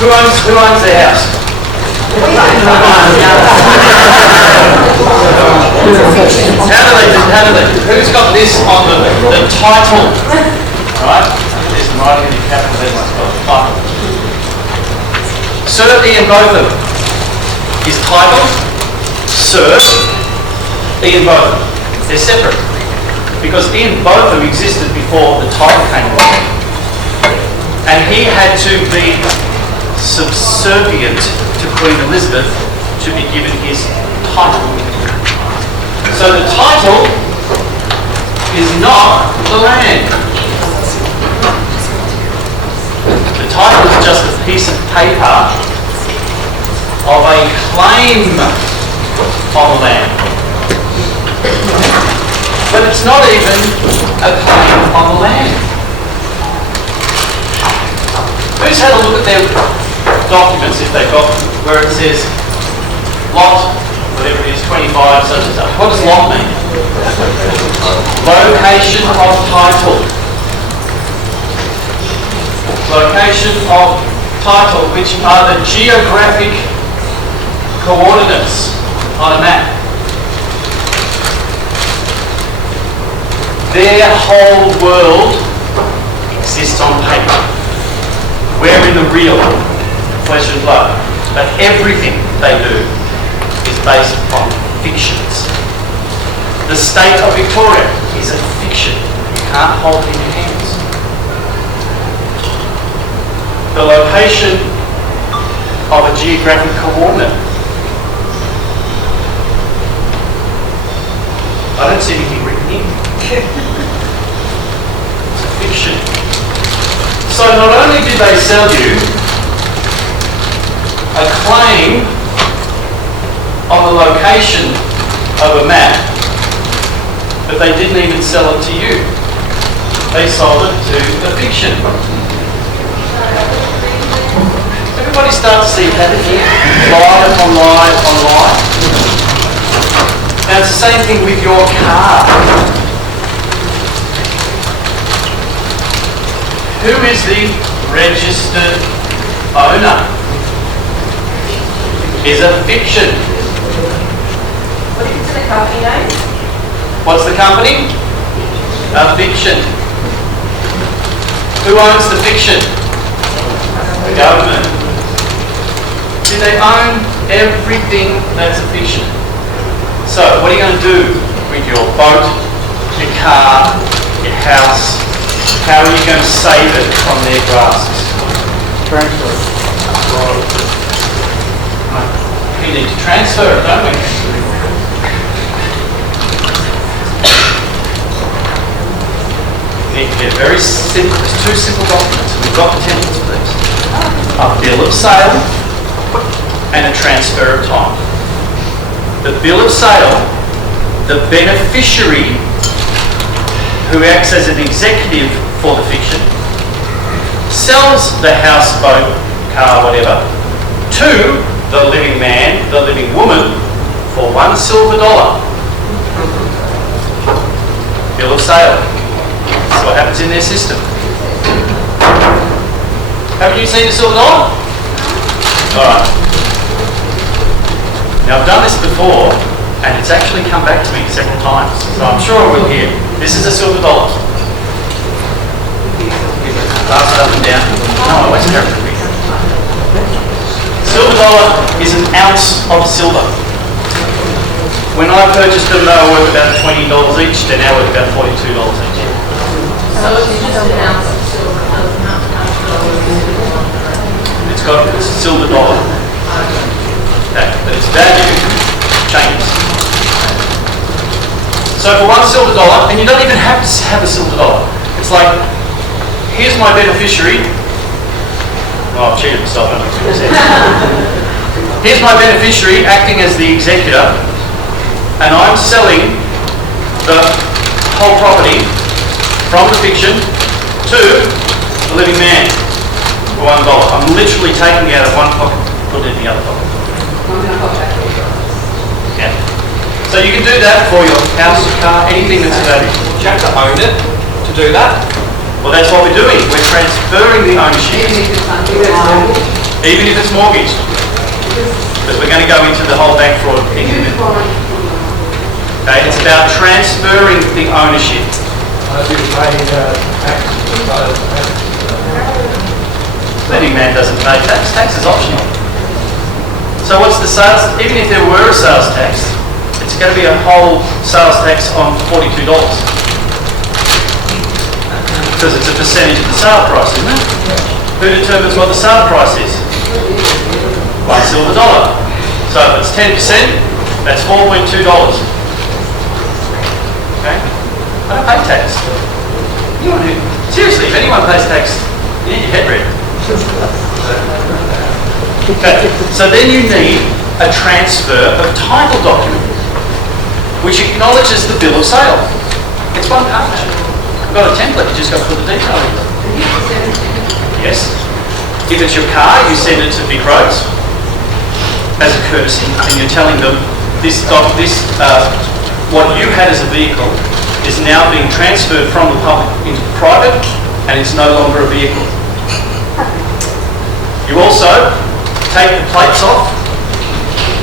Who owns their house? How do they? Who's got this on the title? Right? This right in the capital letters. Title. Sir Ian Botham is titled Sir Ian Botham. They're separate because Ian Botham existed before the title came along, and he had to be subservient to Queen Elizabeth to be given his title. So the title is not the land. The title is just a piece of paper of a claim on the land. But it's not even a claim on the land. Who's had a look at their documents, if they've got, where it says lot, whatever it is, 25, such and such. What does lot mean? Location of title. Location of title, which are the geographic coordinates on a map. Their whole world exists on paper. We're in the real, flesh and blood. But everything they do is based on fictions. The state of Victoria is a fiction. You can't hold it in your hands. The location of a geographic coordinate. I don't see anything written in. It's a fiction. So not only did they sell you a claim on the location of a map, but they didn't even sell it to you. They sold it to a fiction. Everybody starts to see pattern here. Lie upon lie upon lie. Now it's the same thing with your car. Who is the registered owner? Is a fiction. What is the company name? What's the company? A fiction. Who owns the fiction? The government. Do they own everything that's a fiction? So, what are you going to do with your boat, your car, your house? How are you going to save it from their grasps? Transfer it. We need to transfer it, don't we? We need to get very simple. There's two simple documents. We've got the templates for these. A bill of sale and a transfer of time. The bill of sale, the beneficiary who acts as an executive for the fiction sells the house, boat, car, whatever to the living man, the living woman for $1 silver. Bill of sale. That's what happens in their system. Haven't you seen the silver dollar? Alright. Now I've done this before and it's actually come back to me several times, so I'm sure I will here. This is a silver dollar. Pass it up and down. No, I always carry it. Silver dollar is an ounce of silver. When I purchased them, they were worth about $20 each. They're now worth about $42 each. So it's just an ounce of silver. It's a silver dollar. Okay, but its value changes. So for $1 silver, and you don't even have to have a silver dollar. It's like, here's my beneficiary. Oh, I've cheated myself. Here's my beneficiary acting as the executor, and I'm selling the whole property from the fiction to the living man for $1. I'm literally taking it out of one pocket, putting it in the other pocket. Yeah. So you can do that for your house, car, anything that's valuable. You have to own it to do that. Well, that's what we're doing. We're transferring the ownership. even if it's mortgaged. Because we're going to go into the whole bank fraud thing in a minute. Okay, it's about transferring the ownership. Lending man doesn't pay tax. Tax is optional. So what's the sales? Even if there were a sales tax, it's going to be a whole sales tax on $42. Because it's a percentage of the sale price, isn't it? Who determines what the sale price is? $1 silver dollar. So if it's 10%, that's $4.2. Okay? I don't pay tax. Seriously, if anyone pays tax, you need your head ready. Okay. So then you need a transfer of title document, which acknowledges the bill of sale. It's one page. I've got a template, you just got to put the detail in. Yes. If it's your car, you send it to Big Roads as a courtesy, and you're telling them what you had as a vehicle is now being transferred from the public into private, and it's no longer a vehicle. You also take the plates off,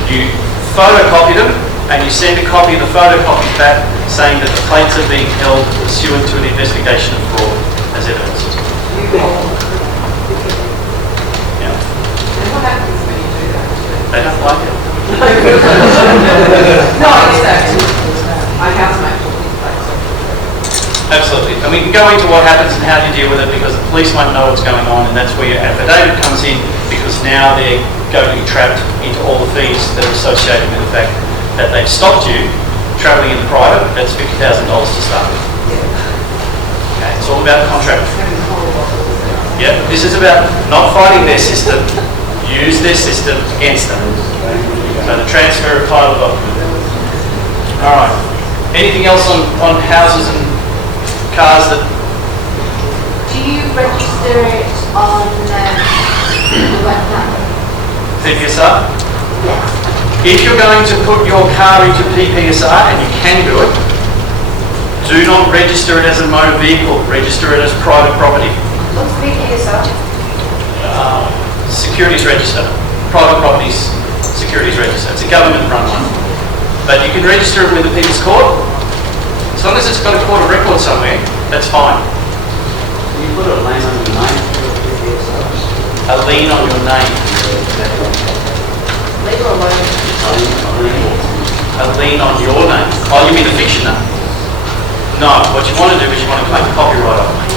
you photocopy them, and you send a copy of the photocopy back saying that the plates are being held pursuant to an investigation of fraud as evidence. Yeah. And what happens when you do that? They don't like it. No, I get that. My housemate took these plates off. Absolutely. And we can go into what happens and how you deal with it, because the police won't know what's going on, and that's where your affidavit comes in, because now they're going to be trapped into all the fees that are associated with the fact that they've stopped you travelling in the private. That's $50,000 to start with. Okay, it's all about contract. Yeah, this is about not fighting their system, use their system against them. So the transfer of title document. All right. Anything else on houses and cars that... Do you register it on the website? PPSR? Yes. If you're going to put your car into PPSR, and you can do it, do not register it as a motor vehicle. Register it as private property. What's PPSR? Securities register. Private properties securities register. It's a government-run one. But you can register it with the People's Court. As long as it's got a court of record somewhere, that's fine. Can you put a lien on your name? A lien on your name. Legal or loan? A lien on your name. Oh, you mean the fiction name? No, what you want to do is you want to claim copyright of it.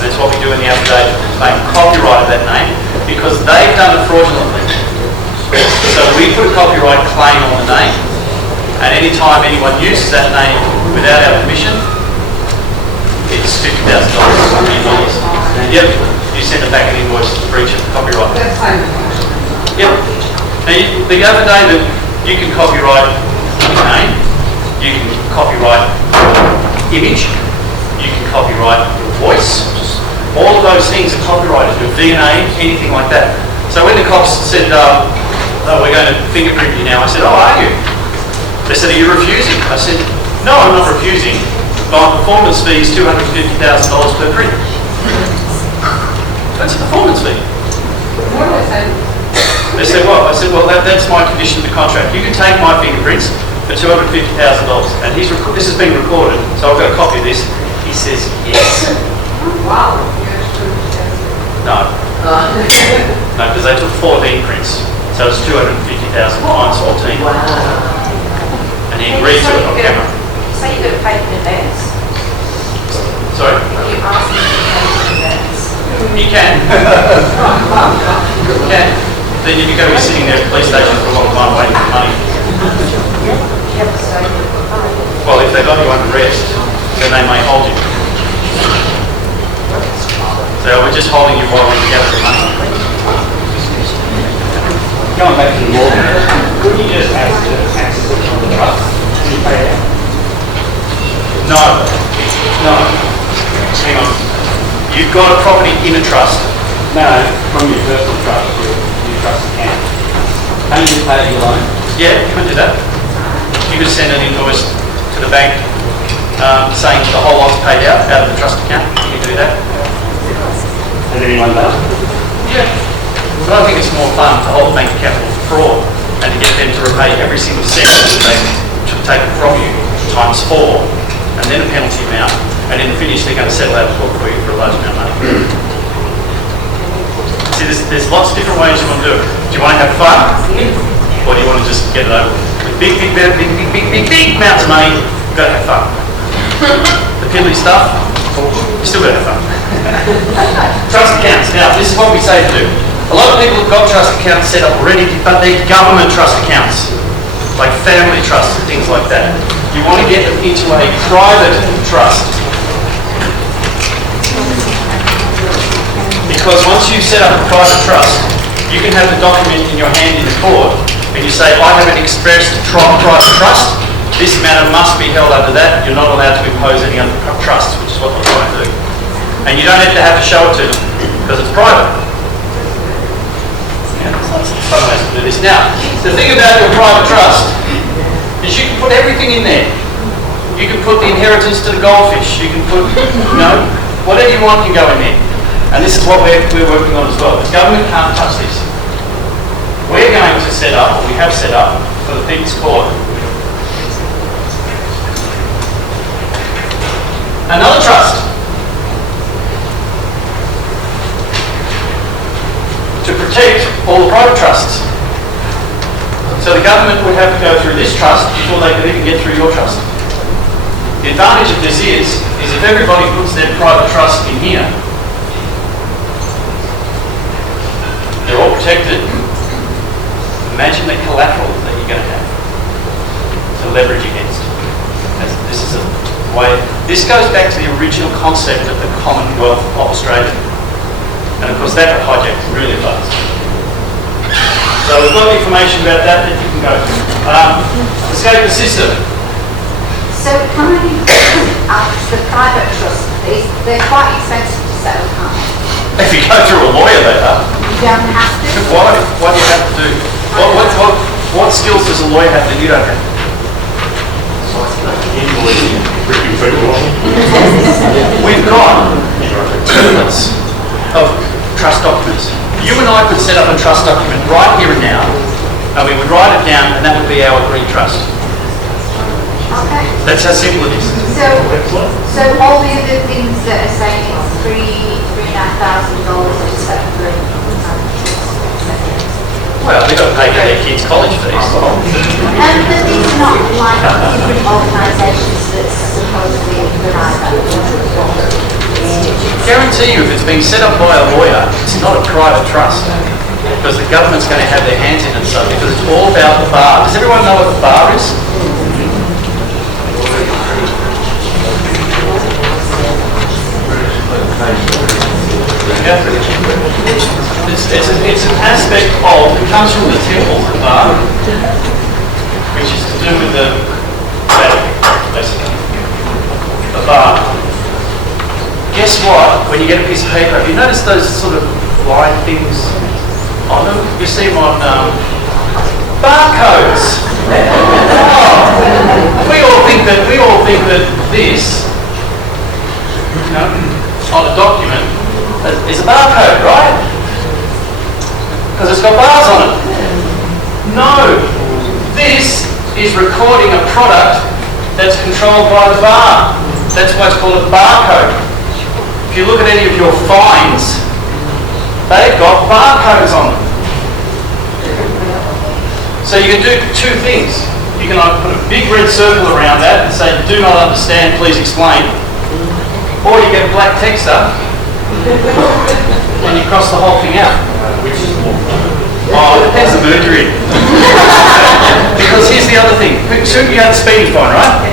That's what we do in the affidavit. Claim copyright of that name, because they've done it fraudulently. So we put a copyright claim on the name, and any time anyone uses that name without our permission, it's $50,000. Yep. You send it back an invoice for breach of copyright. That's fine. Yep. Now, the affidavit, you can copyright your name, you can copyright your image, you can copyright your voice. All of those things are copyrighted, your DNA, anything like that. So when the cops said, oh, we're going to fingerprint you now, I said, oh, are you? They said, are you refusing? I said, no, I'm not refusing. My performance fee is $250,000 per print. That's a performance fee. What do they say? They said, what? I said, well, that's my condition of the contract. You can take my fingerprints for $250,000. And this has been recorded, so I've got a copy of this. He says, yes. Wow. No. No, because they took 14 prints. So it's 250,000 times 14. Wow. And he agreed to it on camera. So you got to pay in advance? Sorry? You asked me to pay in advance. You can. You can. Then you're going to be sitting there at the police station for a long time waiting for money. Well, if they got you under arrest, then they may hold you. So we're just holding you while we gather the money. Going back to the mortgage, could you just access it from the trust and you pay it out? No. No. Hang on. You've got a property in a trust. No, from your personal trust, your trust account. Can't you just pay your loan? Yeah, you could do that. You could send an invoice to the bank saying the whole lot's paid out of the trust account. You can do that. Has anyone done? Yeah. Because I think it's more fun to hold bank capital for fraud and to get them to repay every single cent that they've taken from you times 4 and then a penalty amount, and in the finish they're going to settle out the book for you for a large amount of money. See, there's lots of different ways you want to do it. Do you want to have fun? Or do you want to just get it over with? Big amounts of money, you've got to have fun. The piddly stuff, you still got to have fun. Trust accounts. Now, this is what we say to do. A lot of people have got trust accounts set up already, but they're government trust accounts, like family trusts and things like that. You want to get them into a private trust. Because once you set up a private trust, you can have the document in your hand in the court, and you say, I have an expressed private trust, this matter must be held under that, you're not allowed to impose any other trust, which is what we're trying to do. And you don't have to show it to them, because it's private. Yeah, it's fun ways to do this. Now, the thing about your private trust is you can put everything in there. You can put the inheritance to the goldfish, you can put, whatever you want can go in there. And this is what we're working on as well. The government can't touch this. We're going to set up, or we have set up, for the People's Court, another trust to protect all the private trusts. So the government would have to go through this trust before they could even get through your trust. The advantage of this is if everybody puts their private trust in here, they're all protected. Imagine the collateral that you're going to have to leverage against. This is a way. This goes back to the original concept of the Commonwealth of Australia, and of course that got hijacked really fast. So we've got information about that you can go through. Let's go to the system. So can I the private trust, they're quite expensive to set up, aren't they? If you go through a lawyer, they are. You don't have to? Why do you have to do? What skills does a lawyer have that you don't have? We've got templates of trust documents. You and I could set up a trust document right here and now, and we would write it down, and that would be our agreed trust. Okay. That's how simple it is. So all the other things that are saying it's $3,500 to set up for Well, they've got to pay for their kids' college fees. but these are not like different organisations that's supposedly private. Guarantee you, if it's being set up by a lawyer, it's not a private trust, because the government's going to have their hands in it, so because it's all about the bar. Does everyone know what the bar is? Yeah. It's an aspect of, it comes from the temple, the bar, which is to do with the basically, the bar. Guess what? When you get a piece of paper, have you noticed those sort of line things on them? You see them on barcodes. Oh, we all think that this, on a document is a barcode, right? Because it's got bars on it. No, this is recording a product that's controlled by the bar. That's why it's called a barcode. If you look at any of your fines, they've got barcodes on them. So you can do two things. You can either put a big red circle around that and say, do not understand, please explain. Or you get a black texter and you cross the whole thing out. Oh, it depends on the mercury. Because here's the other thing. Soon you have the speeding fine, right?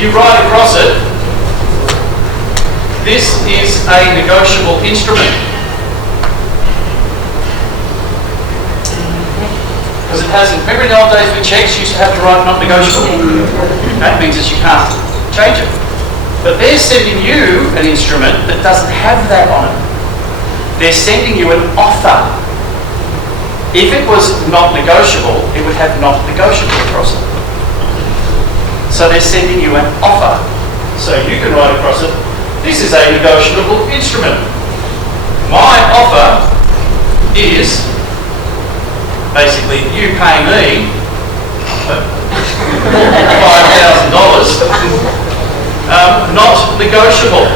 You write across it, this is a negotiable instrument. Because it hasn't. Remember in the old days with checks, you used to have to write not negotiable. That means that you can't change it. But they're sending you an instrument that doesn't have that on it. They're sending you an offer. If it was not negotiable, it would have not negotiable across it. So they're sending you an offer. So you can write across it, this is a negotiable instrument. My offer is basically you pay me $5,000, not negotiable.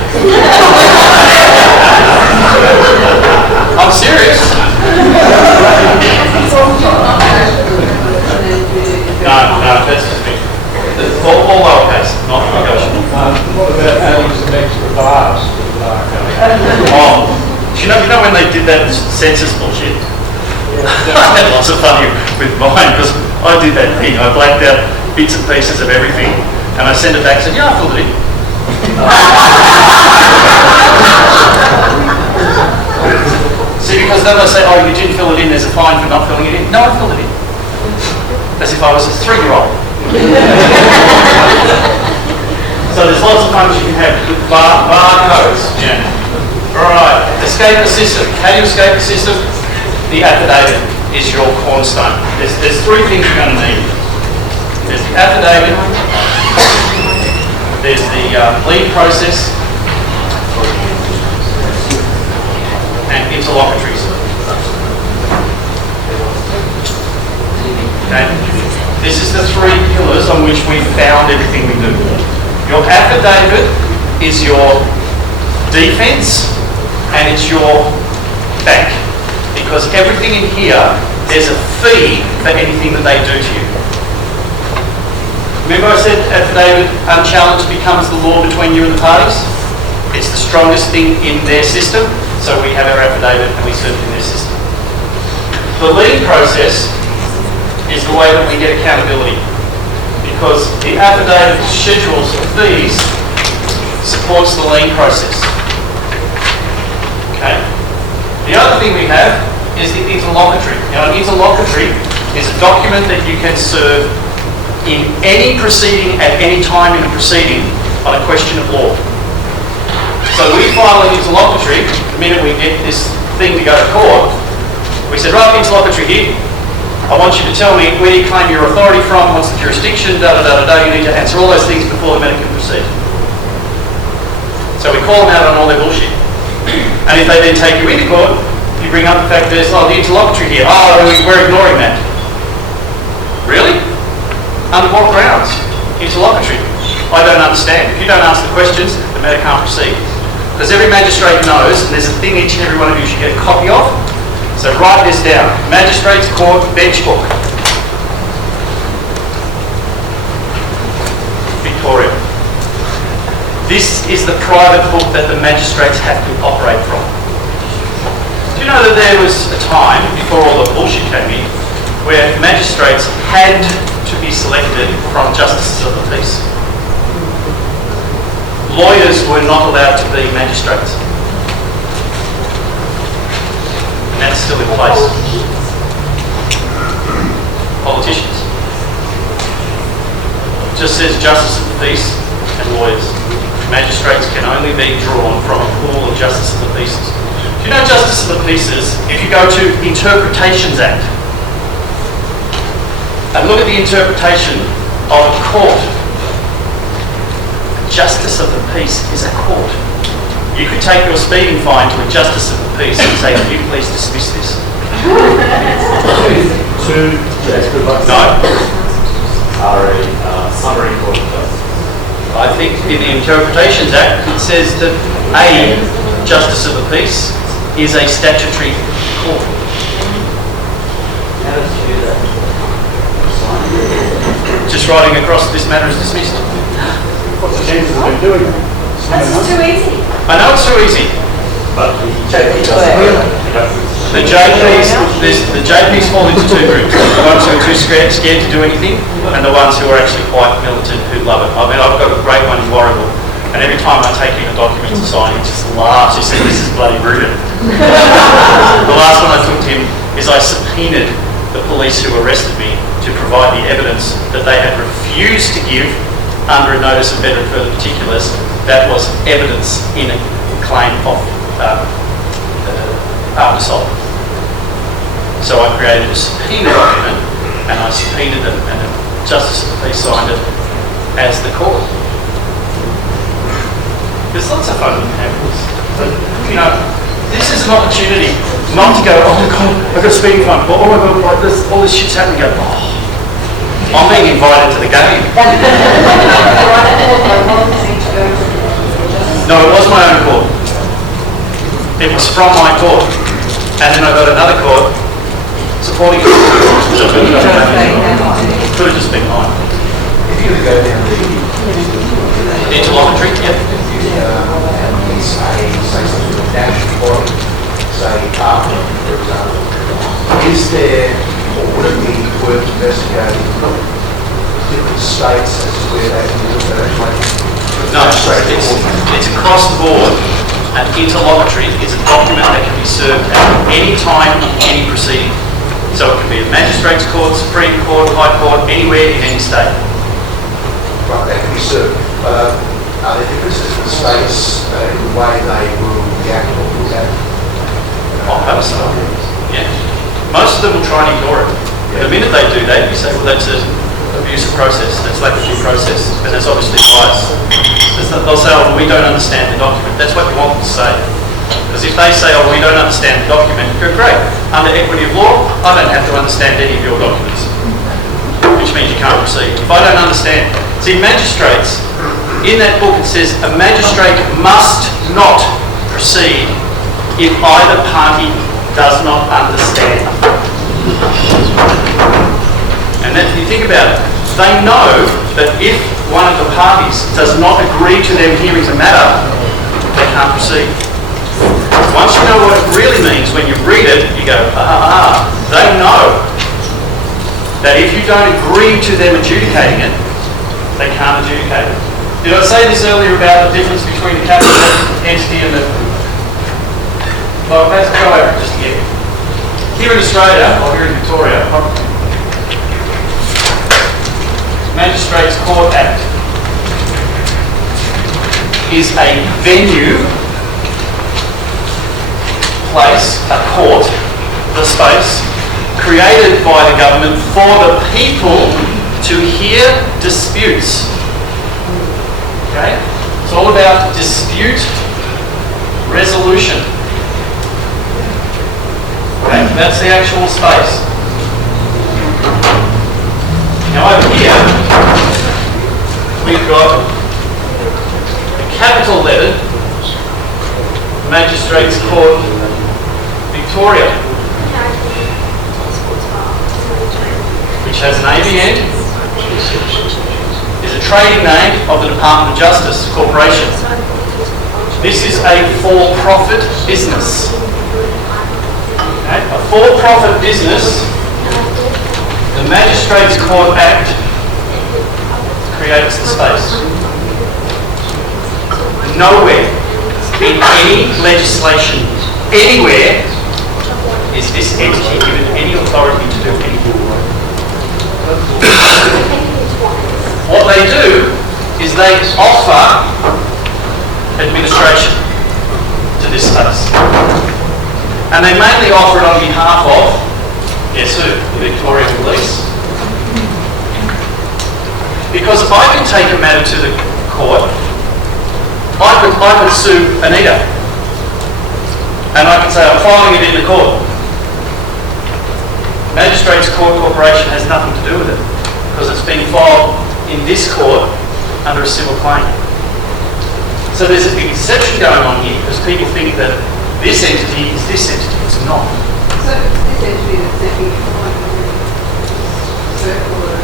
I'm serious. No, that's just me. All lowercase, not negotiable. What about adding some extra bars to the barcode? Oh, you know when they did that census bullshit? I had lots of fun with mine because I did that thing. I blacked out bits and pieces of everything and I sent it back and said, yeah, I filled it in. See, because then they say, oh, you didn't fill it in, there's a fine for not filling it in. No, I filled it in. As if I was a 3-year-old. So there's lots of functions you can have with barcodes. Yeah. Right, escape the system. How do you escape the system? The affidavit is your cornerstone. There's 3 things you're going to need. There's the affidavit, there's the lead process, and interlocutories. Okay? This is the 3 pillars on which we found everything we do. Your affidavit is your defense and it's your back. Because everything in here, there's a fee for anything that they do to you. Remember I said affidavit unchallenged becomes the law between you and the parties? It's the strongest thing in their system, so we have our affidavit and we serve it in their system. The lien process is the way that we get accountability, because the affidavit schedules of fees supports the lien process. Okay. The other thing we have is the interlocutory. Now, an interlocutory is a document that you can serve in any proceeding at any time in the proceeding on a question of law. So we file an interlocutory the minute we get this thing to go to court. We said, right, interlocutory here. I want you to tell me where you claim your authority from, what's the jurisdiction, You need to answer all those things before the matter can proceed. So we call them out on all their bullshit. And if they then take you into court, you bring up the fact there's, oh, the interlocutory here. Oh, we're ignoring that. Really? Under what grounds? Interlocutory. I don't understand. If you don't answer the questions, the matter can't proceed. Because every magistrate knows, and there's a thing each and every one of you should get a copy of. So write this down. Magistrates Court Bench Book. Victoria. This is the private book that the magistrates have to operate from. Do you know that there was a time, before all the bullshit came in, where magistrates had to be selected from justices of the peace? Lawyers were not allowed to be magistrates. And that's still in place. Politicians. It just says justice of the peace and lawyers. Magistrates can only be drawn from a pool of justice of the peace. Do you know justice of the peace? If you go to Interpretations Act and look at the interpretation of a court, justice of the peace is a court. You could take your speeding fine to a justice of the peace and say, "Can you please dismiss this?" No. Are a summary court of justice. I think in the Interpretations Act it says that a justice of the peace is a statutory court. How does she do that? Just writing across this matter is dismissed. What's the chances of them doing that? That's just too easy. I know it's too easy. But the JP doesn't really. The JPs fall into 2 groups. The ones who are too scared to do anything, and the ones who are actually quite militant, who love it. I mean, I've got a great one in Warragul, and every time I take in a document to sign, he just laughs. He said, "This is bloody rude." The last one I took to him is I subpoenaed the police who arrested me to provide the evidence that they had refused to give under a notice of better and further particulars. That was evidence in a claim of armed assault. So I created a subpoena document and I subpoenaed them, and the Justice of the Peace signed it as the court. There's lots of fun in having this. But, you know, this is an opportunity not to go, oh my God, I've got a speeding fine, or oh my God, like this, all this shit's happening, go, oh, I'm being invited to the game. No, it was my own court. It was from my court. And then I got another court supporting it. Which I couldn't have done. Could have just been mine. If you go down the Interlocutory, yeah. say something like national body, say Parliament, for example, is there, or would it be worth investigating different states as to where they can do that actually? No, it's across the board. An interlocutory is a document that can be served at any time in any proceeding. So it can be a magistrate's court, Supreme Court, High Court, anywhere in any state. Right, that can be served. Are there differences in the states in the way they will react or look at it? I hope so. Yeah. Most of them will try and ignore it. The minute they do that, you say, well, that's an abusive process, that's lack of due process, and that's obviously bias. They'll say, oh, we don't understand the document. That's what you want them to say. Because if they say, oh, we don't understand the document, you go, great. Under equity of law, I don't have to understand any of your documents. Which means you can't proceed. If I don't understand. See, magistrates, in that book it says, a magistrate must not proceed if either party does not understand. And then you think about it, they know that if one of the parties does not agree to them hearing the matter, they can't proceed. Once you know what it really means, when you read it, you go, they know that if you don't agree to them adjudicating it, they can't adjudicate it. Did I say this earlier about the difference between the capital entity and the... Well, let's go over it just again. Here in Australia, or here in Victoria, Magistrates Court Act is a venue, place, a court, the space, created by the government for the people to hear disputes. Okay? It's all about dispute resolution. Okay? That's the actual space. Now over here, we've got a capital letter, Magistrates Court, Victoria, which has an ABN, is a trading name of the Department of Justice Corporation. This is a for-profit business. Okay? A for-profit business. The Magistrates Court Act creates the space. Nowhere in any legislation, anywhere, is this entity given any authority to do anything. What they do is they offer administration to this space. And they mainly offer it on behalf of, yes sir, the Victorian Police. Because if I can take a matter to the court, I could sue Anita. And I can say, I'm filing it in the court. Magistrates Court Corporation has nothing to do with it because it's been filed in this court under a civil claim. So there's a big deception going on here because people think that this entity is this entity. It's not. So this entity that's setting circular.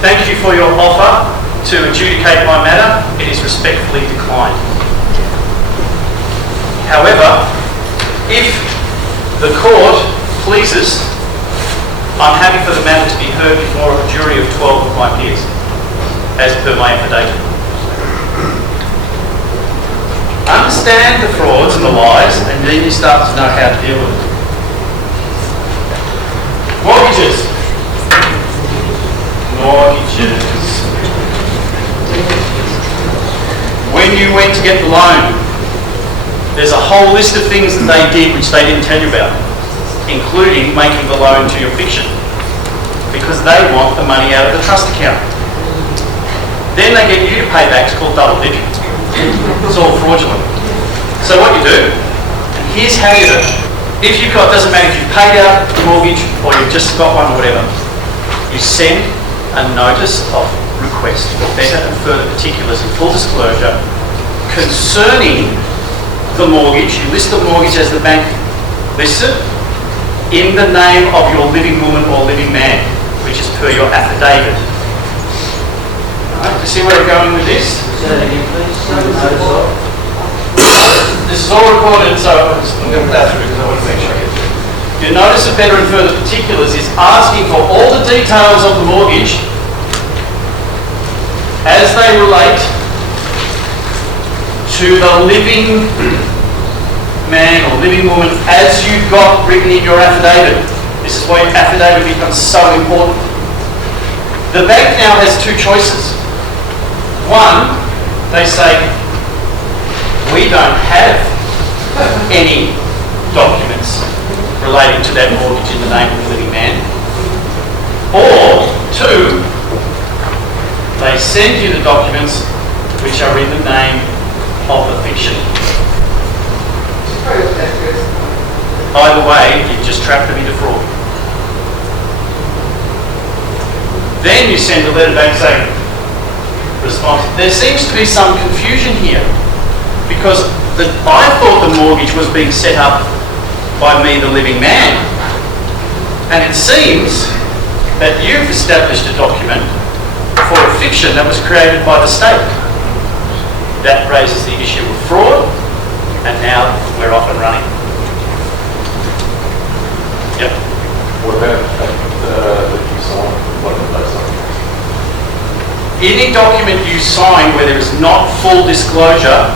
Thank you for your offer to adjudicate my matter. It is respectfully declined. However, if the court pleases, I'm happy for the matter to be heard before a jury of 12 of my peers, as per my affidavit. Understand the frauds and the lies, and then you start to know how to deal with it. Mortgages. Mortgages. When you went to get the loan, there's a whole list of things that they did which they didn't tell you about, including making the loan to your fiction, because they want the money out of the trust account. Then they get you to pay back, it's called double dipping. It's all fraudulent. So what you do, Here's how you do it. If you've got, doesn't matter if you've paid out the mortgage or you've just got one or whatever, you send a notice of request for better and further particulars and full disclosure concerning the mortgage. You list the mortgage as the bank lists it in the name of your living woman or living man, which is per your affidavit. Alright, you see where we're going with this? This is all recorded, so I'm going to put that through because I want to make sure I get it. Your notice of better and further particulars is asking for all the details of the mortgage as they relate to the living man or living woman as you got written in your affidavit. This is why your affidavit becomes so important. The bank now has two choices. One, they say, we don't have any documents relating to that mortgage in the name of the living man. Or two, they send you the documents which are in the name of the fiction. Either way, you've just trapped them into fraud. Then you send a letter back saying, response. There seems to be some confusion here because I thought the mortgage was being set up by me, the living man. And it seems that you've established a document for a fiction that was created by the state. That raises the issue of fraud, and now we're off and running. Yep. What about that you sign? What did they sign? Any document you sign where there is not full disclosure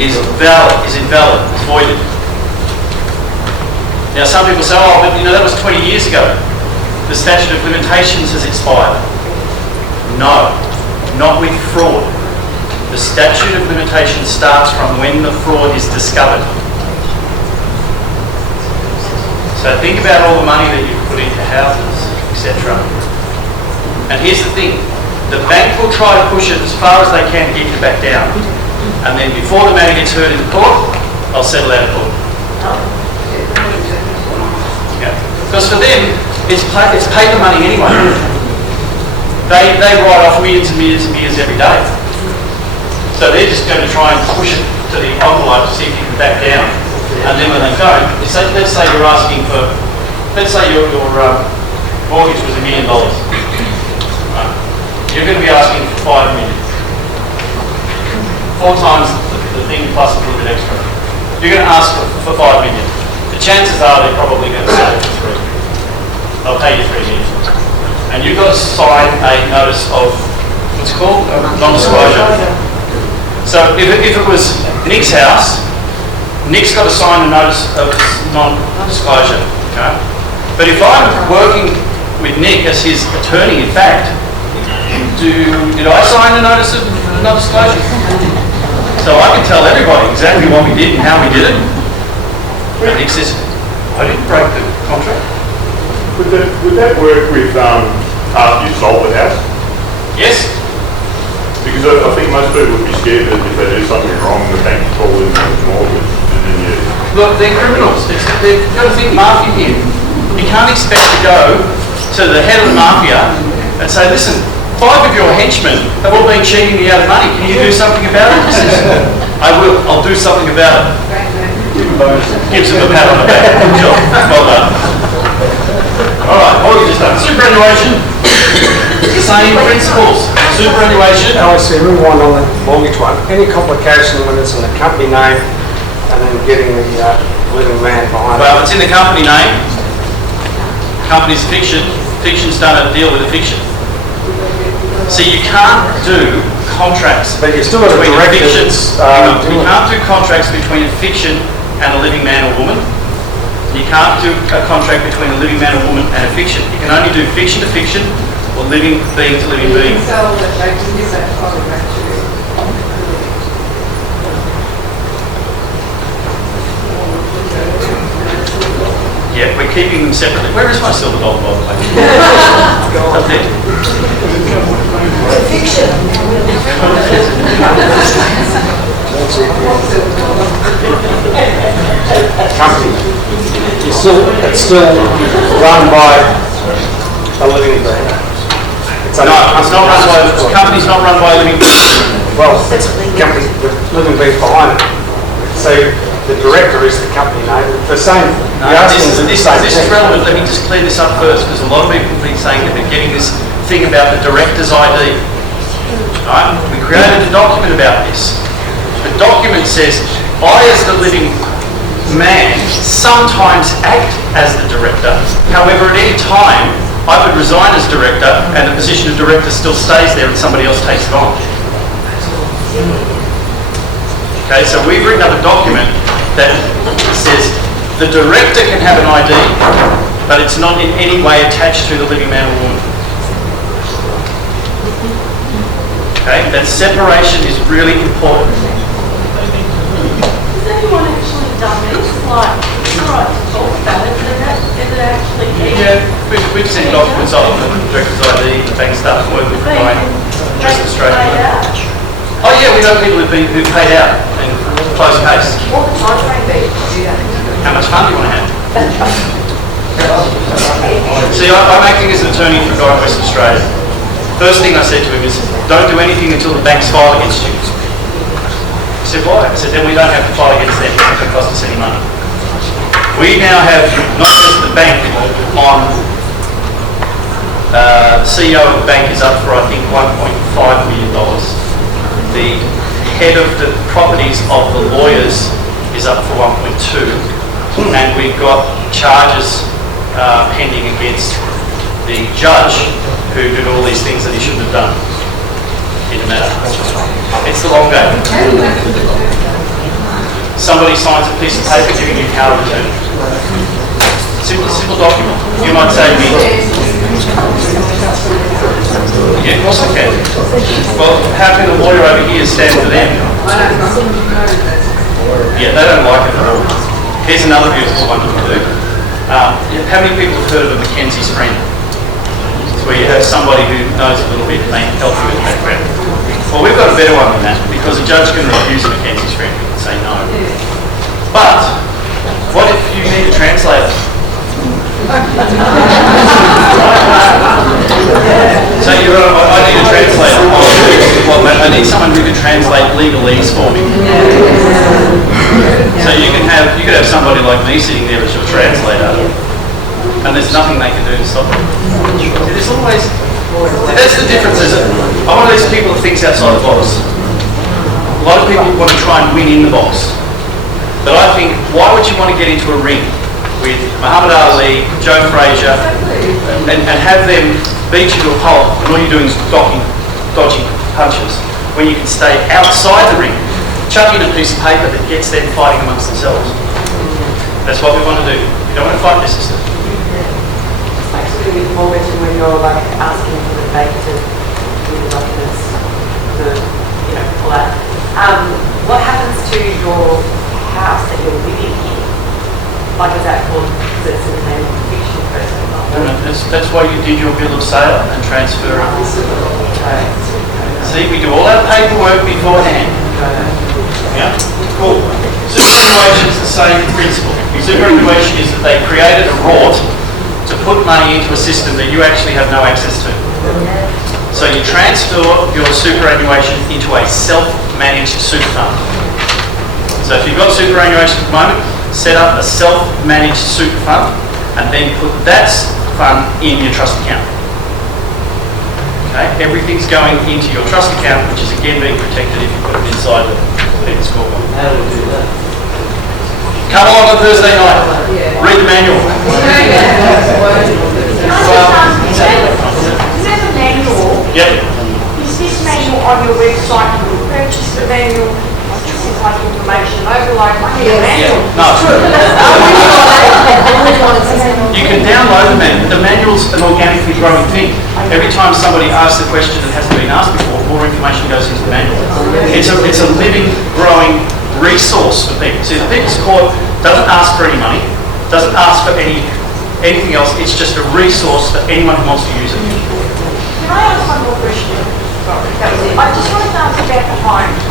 is invalid, it's voided. Now some people say, oh, but that was 20 years ago. The statute of limitations has expired. No, not with fraud. The statute of limitations starts from when the fraud is discovered. So think about all the money that you've put into houses, etc. And here's the thing, the bank will try to push it as far as they can to get you back down. And then before the matter gets heard in the court, I'll settle out of court. Yeah. Because for them, it's paper money anyway. They write off millions and millions and millions every day. So they're just going to try and push it to the envelope to see if you can back down. And then when they don't, let's say you're asking for, let's say your mortgage was $1 million. Right. You're going to be asking for $5 million. 4 times the thing plus a little bit extra. You're going to ask for $5 million. The chances are they're probably going to sell it for 3. They'll pay you $3 million. And you've got to sign a notice of, what's it called? Non-disclosure. So if it was Nick's house, Nick's got to sign a notice of non-disclosure. Okay? But if I'm working with Nick as his attorney, in fact, did I sign a notice of non-disclosure? So I can tell everybody exactly what we did and how we did it. And Nick says, I didn't break the contract. Would that work with after you sold the house? Yes. Because I think most people would be scared that if they do something wrong, the bank will call in the mortgage. And then you... Look, they're criminals. They've got to think mafia here. You can't expect to go to the head of the mafia and say, listen, 5 of your henchmen have all been cheating me out of money. Can you do something about it? He says, I will. I'll do something about it. Gives him a pat on the back. Good job. Well done. All right, what have we just done? Superannuation. Same principles. Superannuation. LIC, move on the mortgage one. Any complication when it's in the company name and then getting the living man behind it? Well, it's in the company name. Company's fiction. Fiction's done a deal with a fiction. So you can't do contracts But you're still got to between a direct fiction. it. You can't do contracts between a fiction and a living man or woman. You can't do a contract between a living man or woman and a fiction. You can only do fiction to fiction or living being to living being. Yeah, we're keeping them separately. Where is my silver dollar, by the way? Up there. What's it? Company. It's still run by a living being. No, it's not run by, the company's not run by a living being. Well, it's the company, the living being behind it. So the director is the company name. The same. No, this is relevant. Let me just clear this up first, because a lot of people have been saying that they're getting this thing about the director's ID. Right? We created a document about this. The document says, I as the living man sometimes act as the director. However, at any time, I would resign as director and the position of director still stays there and somebody else takes it on. Okay, so we've written up a document that says the director can have an ID, but it's not in any way attached to the living man or woman. Okay, that separation is really important. Has anyone actually done this? Like, it's all right to talk about it, but is it actually Yeah, we've sent documents off the director's ID, the bank staff work with Brian, just Australia. Oh yeah, we know people who've paid out in close case. What would time frame be to do that? How much fun do you want to have? See, I'm acting as an attorney for a guy in Western Australia. First thing I said to him is, don't do anything until the bank's file against you. He said, why? I said, then we don't have to file against them. It's not going to cost us any money. We now have not just the bank on, the CEO of the bank is up for, I think, $1.5 million. The head of the properties of the lawyers is up for 1.2, and we've got charges pending against the judge who did all these things that he shouldn't have done in the matter. It's the long game. Somebody signs a piece of paper giving you power of attorney. Simple document. You might say to me, yeah, of course I can. Well, how can a lawyer over here stand for them? Yeah, they don't like it at all. Here's another beautiful one you can do. How many people have heard of a Mackenzie's friend? It's where you have somebody who knows a little bit and they can help you with the background. Well, we've got a better one than that, because a judge can refuse a Mackenzie's friend. He can say no. But what if you need a translator? So I need a translator. Well, I need someone who can translate legalese for me. So you could have somebody like me sitting there as your translator, and there's nothing they can do to stop it. There's always, that's the difference, is it? I'm one of these people that thinks outside the box. A lot of people want to try and win in the box. But I think, why would you want to get into a ring with Muhammad Ali, Joe Frazier, and have them beat you to a pulp, and all you're doing is dodging punches, when you can stay outside the ring, chuck in a piece of paper that gets them fighting amongst themselves. That's what we want to do. We don't want to fight this system. Actually, with momentum when you're like asking for the bank to do the documents, all that. What happens to your house that you're living in? Like, is that called, is it some kind of fiction person? That's why you did your bill of sale and transfer it. See, we do all our paperwork beforehand. Yeah, cool. Superannuation is the same principle. Superannuation is that they created a rort to put money into a system that you actually have no access to. So you transfer your superannuation into a self-managed super fund. So if you've got superannuation at the moment, set up a self-managed super fund and then put that fund in your trust account. Okay, everything's going into your trust account, which is again being protected if you put it inside the people's scoreboard. How do we do that? Come along on Thursday night. Read the manual. There's a manual. Yep. Is this manual on your website? You will purchase the manual. This is like information overload. Yeah. No. You can download the manual. The manual's an organically growing thing. Every time somebody asks a question that hasn't been asked before, more information goes into the manual. It's a living, growing resource for people. See, the People's Court doesn't ask for any money, doesn't ask for anything else. It's just a resource for anyone who wants to use it. Can I ask one more question? I just wanted to ask about the homes.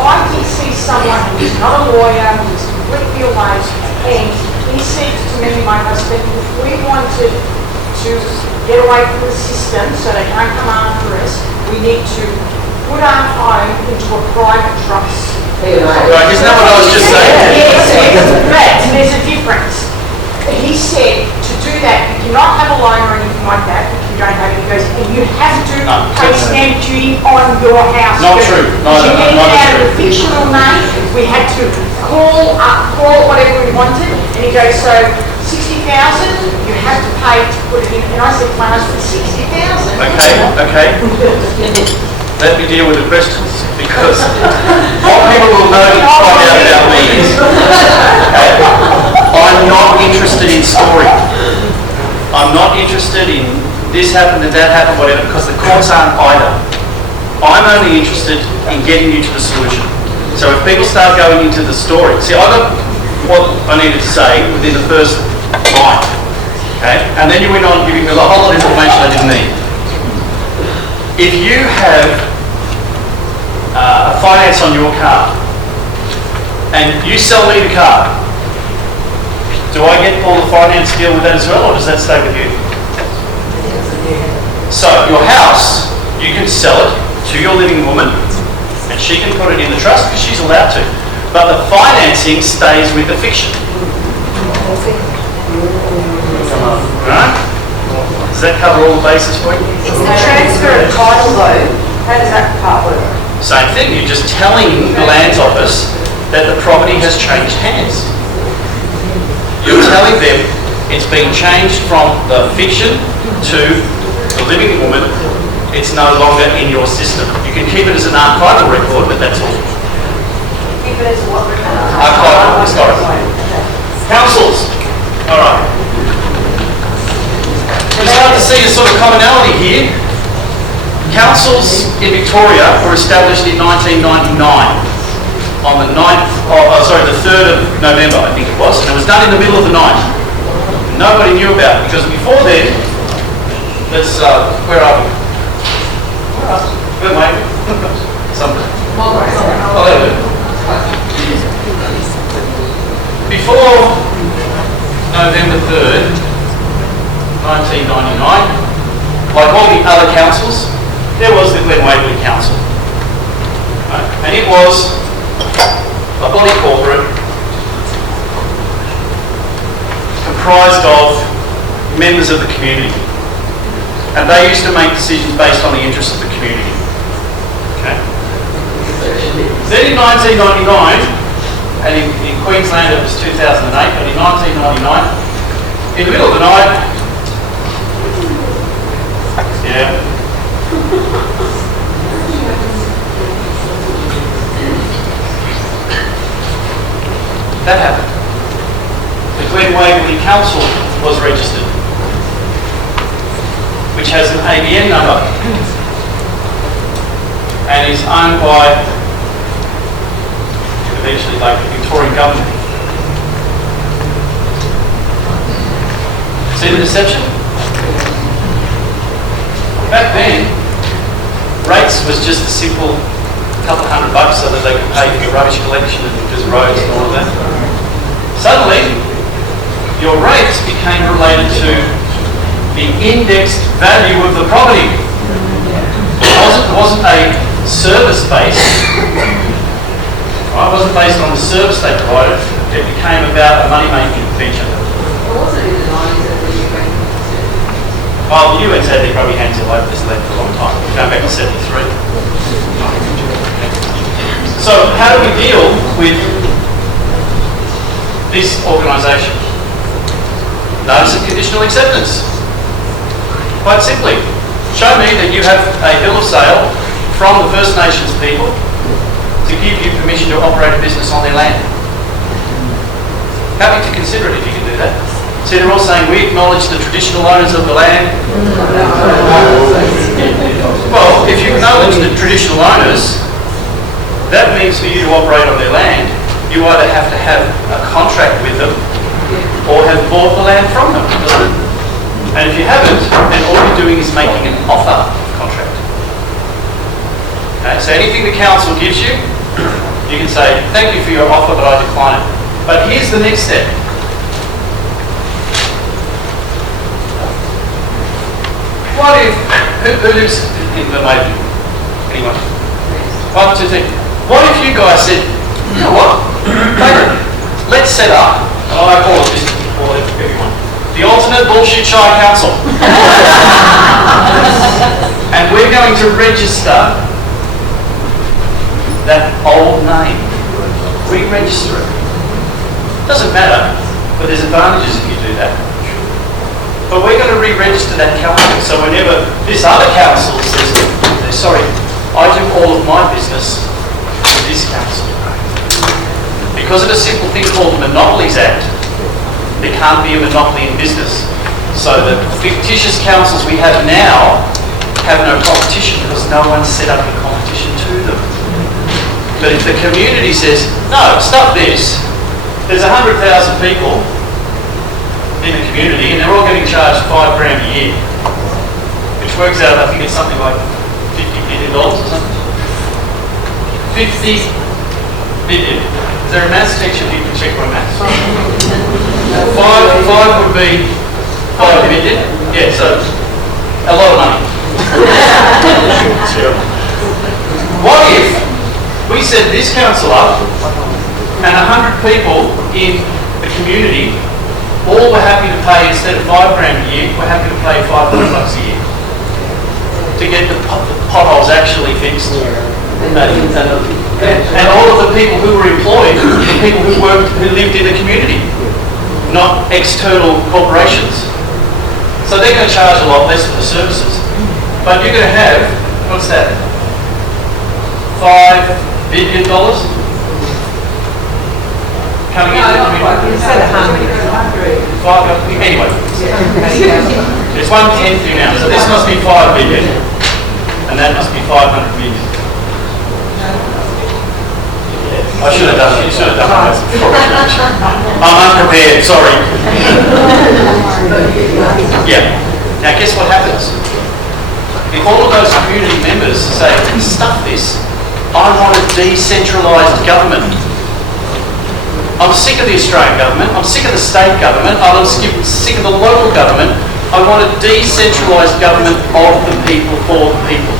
I did see someone who's not a lawyer, who's completely away, and he said to me and my husband, if we wanted to get away from the system so they can't come after us, we need to put our home into a private trust. Right, isn't that what I was just saying? Yes, but there's a difference. He said to do that, you cannot have a loan or anything like that if you don't have it. He goes, and you have to pay stamp duty on your house. Not true. No, you get it out of the fictional name. We had to call whatever we wanted, and he goes, so 60,000, you have to pay to put it in. And I said to my husband, 60,000. Okay. Let me deal with the questions, because what people will know to find out about me is, I'm not interested in story. I'm not interested in this happened and that happened, whatever, because the courts aren't either. I'm only interested in getting you to the solution. So if people start going into the story, see, I got what I needed to say within the first line, okay? And then you went on giving me a whole lot of information I didn't need. If you have a finance on your car and you sell me the car, do I get all the finance deal with that as well, or does that stay with you? So your house, you can sell it to your living woman and she can put it in the trust because she's allowed to. But the financing stays with the fiction. Right? Does that cover all the bases for you? It's the transfer of title though. How does that part work? Same thing, you're just telling the Lands Office that the property has changed hands. You're telling them it's been changed from the fiction to the living woman. It's no longer in your system. You can keep it as an archival record, but that's all. Keep it as what? Archival, historical. Councils. All right. We start to see a sort of commonality here. Councils in Victoria were established in 1999 on the 3rd of November, I think it was, and it was done in the middle of the night. Nobody knew about it because before then, where are we? Where am I? Somewhere. Oh, there we go. Before November 3rd, 1999, like all the other councils, there was the Glen Waverley Council. Right? And it was a body corporate comprised of members of the community. And they used to make decisions based on the interests of the community. Okay? Then in 1999, and in Queensland it was 2008, but in 1999, in the middle of the night, that happened. The Glen Waverley Council was registered, which has an ABN number and is owned by eventually like the Victorian government. See the deception? Back then, rates was just a simple couple of $100 so that they could pay for the rubbish collection and just roads and all of that. Suddenly, your rates became related to the indexed value of the property. It wasn't a service based. It wasn't based on the service they provided. It became about a money-making feature. Well, the UN's had their grubby hands all over this land for a long time, going back to 73. So how do we deal with this organisation? Notice of conditional acceptance. Quite simply, show me that you have a bill of sale from the First Nations people to give you permission to operate a business on their land. Happy to consider it if you can do that. See, they're all saying we acknowledge the traditional owners of the land. Well, if you acknowledge the traditional owners, that means for you to operate on their land, you either have to have a contract with them or have bought the land from them. And if you haven't, then all you're doing is making an offer of contract. Okay, so anything the council gives you, You can say, thank you for your offer, but I decline it. But here's the next step. What if, who lives in the maybe? Anyone? 1, 2, 3. What if you guys said, you know what, David, let's set up, and I call it this for everyone, the ultimate bullshit shy council. And we're going to register that old name. Re-register it. Doesn't matter, but there's advantages if you do that. But we're going to re-register that council, so whenever this other council says, sorry, I do all of my business with this council. Because of a simple thing called the Monopolies Act, there can't be a monopoly in business. So the fictitious councils we have now have no competition because no one set up a competition to them. But if the community says, no, stop this, there's 100,000 people in the community and they're all getting charged $5 grand a year, which works out, I think it's something like $50 billion or something. 50 billion. Is there a maths teacher who can check my maths? Five would be 5 million. Yeah, so a lot of money. What if we set this council up and 100 people in the community all were happy to pay, instead of $5 grand a year, we're happy to pay $500 a year to get the potholes actually fixed. And all of the people who were employed were people who lived in the community, not external corporations. So they're going to charge a lot less for the services. But you're going to have, what's that? $5 billion coming into the community. You said 100. Anyway, it's 1/10 now, so this must be 5 billion, and that must be 500 million. I should have done that before. I'm unprepared, sorry. Yeah. Now guess what happens? If all of those community members say, stuff this, I want a decentralised government. I'm sick of the Australian government, I'm sick of the state government, I'm sick of the local government. I want a decentralised government of the people, for the people.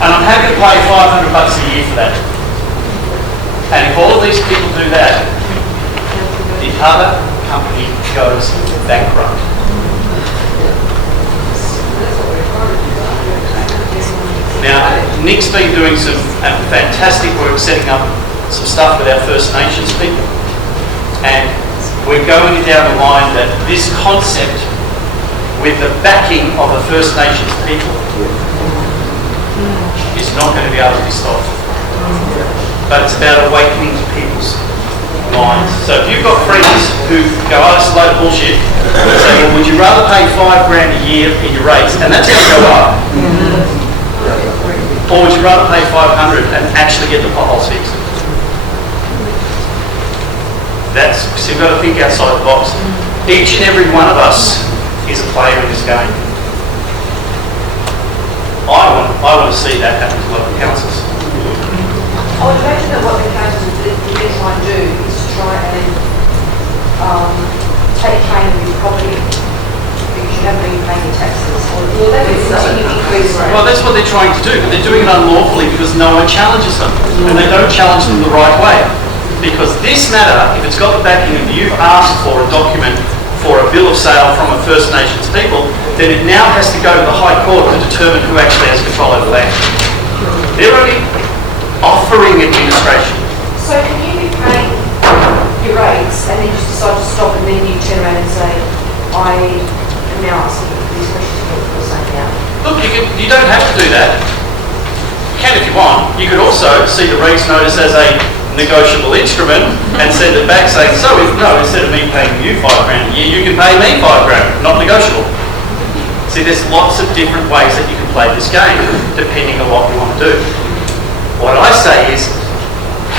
And I'm happy to pay $500 a year for that. And if all of these people do that, the other company goes bankrupt. Now, Nick's been doing some fantastic work setting up some stuff with our First Nations people. And we're going down the line that this concept, with the backing of the First Nations people, is not going to be able to be stopped. But it's about awakening people's minds. So if you've got friends who go, oh, it's a load of bullshit, and say, well, would you rather pay $5 grand a year in your rates, and that's going to go up, or would you rather pay $500 and actually get the potholes fixed? So you've got to think outside the box. Each and every one of us is a player in this game. I want to see that happen to local councils. I would imagine that what the council is trying to do is to try and take claim of your property because you haven't been paying your taxes, or they will continue to increase rate. Well, that's what they're trying to do, but they're doing it unlawfully because no one challenges them, and they don't challenge them the right way. Because this matter, if it's got the backing of you've asked for a document for a bill of sale from a First Nations people, then it now has to go to the High Court to determine who actually has control over land. They're only offering administration. So can you be paying your rates and then just decide to stop and then you turn around and say, I am now asking these questions for the same now? Look, you don't have to do that. You can if you want. You could also see the rates notice as a negotiable instrument and send it back saying, so if no, instead of me paying you $5 grand a year, you can pay me $5 grand, not negotiable. See, there's lots of different ways that you can play this game depending on what you want to do. What I say is,